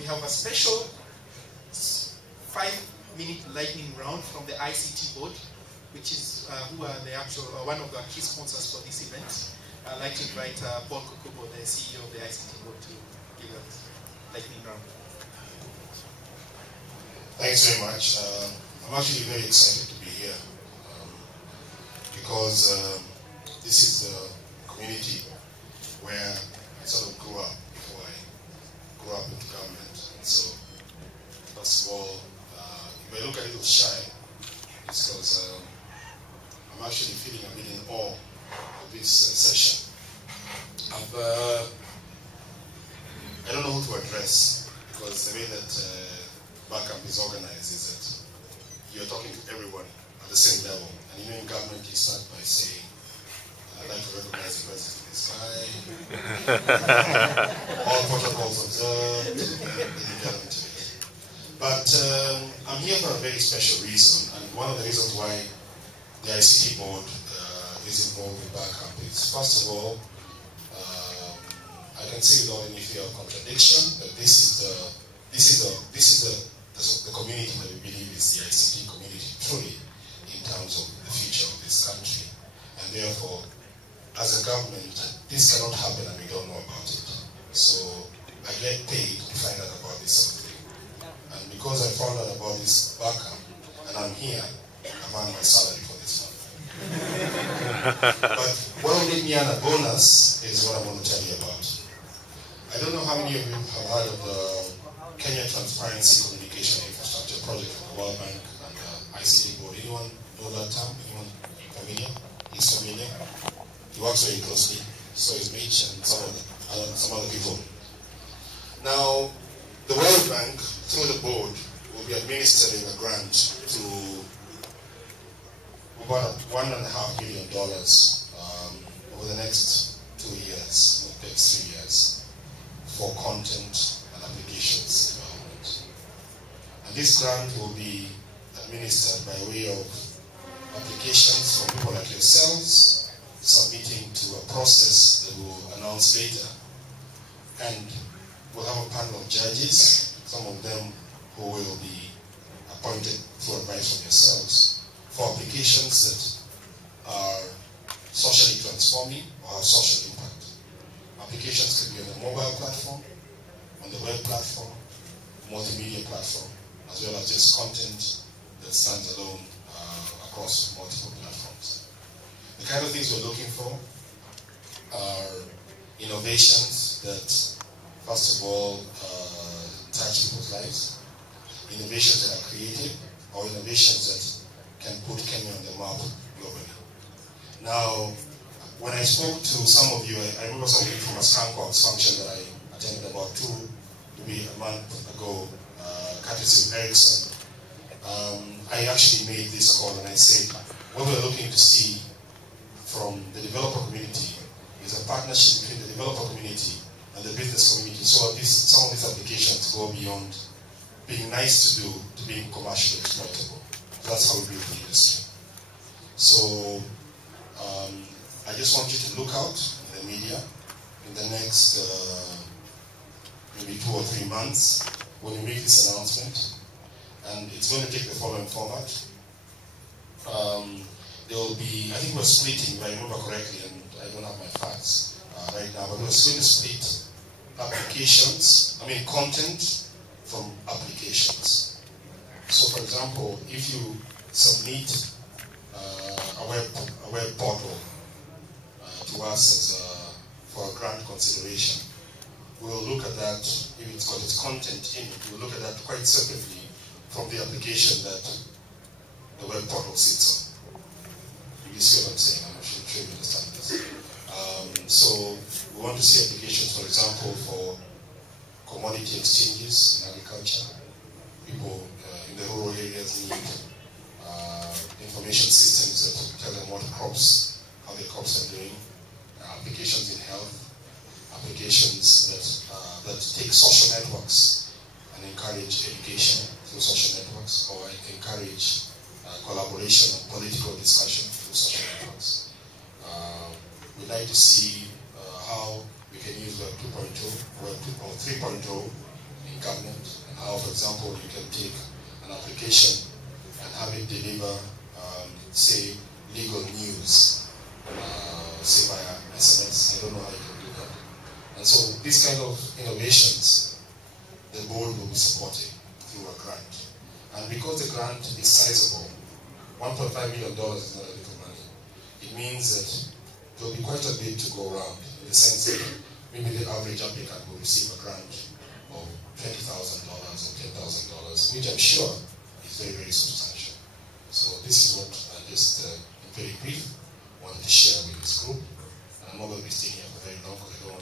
we have a special 5-minute lightning round from the ICT board, which is who are the actual one of the key sponsors for this event. I'd like to invite Paul Kukoba, the CEO of the ICT board, to give a lightning round. Thanks very much. I'm actually very excited to be here because this is the community where I sort of grew up before I grew up into government. And so, first of all, if I look a little shy, it's because I'm actually feeling a bit in awe of this session. I don't know who to address because the way that Barcamp is organized is that you're talking to everyone at the same level. And you know, in government, you start by saying, I'd like to recognize the presence of this guy. All protocols observed, and then you get into it. But I'm here for a very special reason, and one of the reasons why the ICT board is involved with Barcamp is, first of all, I can say without any fear of contradiction that this is the community that we believe is the ICT community truly in terms of the future of this country. And therefore, as a government, this cannot happen and we don't know about it. So I get paid to find out about this sort of thing. And because I found out about this Barcamp and I'm here, I've earned my salary for this month. But what will make me earn a bonus is what I'm going to tell you about. I don't know how many of you have heard of the Kenya Transparency Communication Infrastructure Project from the World Bank and the ICT board. Anyone know that term? Anyone familiar? He's familiar? He works very closely. So is Mitch and some other people. Now, the World Bank, through the board, will be administering a grant to about $1.5 million over the next 2 years, the next 3 years, for content and applications development. And this grant will be administered by way of applications from people like yourselves, submitting to a process that we'll announce later. And we'll have a panel of judges, some of them who will be appointed through advice from yourselves, for applications that are socially transforming or have social impact. Applications can be on the mobile platform, on the web platform, multimedia platform, as well as just content that stands alone across multiple platforms. The kind of things we're looking for are innovations that, first of all, touch people's lives, innovations that are creative, or innovations that can put Kenya on the map globally. Now, when I spoke to some of you, I remember some of you from a Skankops function that I attended about maybe a month ago, courtesy of Ericsson. I actually made this call and I said, what we're looking to see from the developer community is a partnership between the developer community and the business community, so some of these applications go beyond being nice to do to being commercially exploitable. That's how we build the industry. So I just want you to look out in the media in the next maybe 2 or 3 months when we make this announcement. And it's going to take the following format. There will be, I think we're splitting, if I remember correctly, and I don't have my facts right now, but we're going to split content from applications. So for example, if you submit a web portal to us for a grant consideration, we'll look at that. If it's got its content in it, we'll look at that quite separately from the application that the web portal sits on. You see what I'm saying? I'm not sure you understand this. So we want to see applications, for example, for commodity exchanges in agriculture. People in the rural areas need information systems that tell them what crops, how their crops are doing. Applications in health, applications that take social networks and encourage education through social networks, or encourage collaboration and political discussion through social networks. We'd like to see how we can use Web 2.0, Web 3.0 in government how, for example, you can take an application and have it deliver, say, legal news, say via SMS. I don't know how you can do that. And so these kind of innovations, the board will be supporting through a grant. And because the grant is sizable, $1.5 million is not a little money. It means that there will be quite a bit to go around, in the sense that maybe the average applicant will receive a grant of $20,000 or $10,000, which I'm sure is very, very substantial. So this is what I just, in very brief, wanted to share with this group. And I'm not going to be staying here for very long because I don't want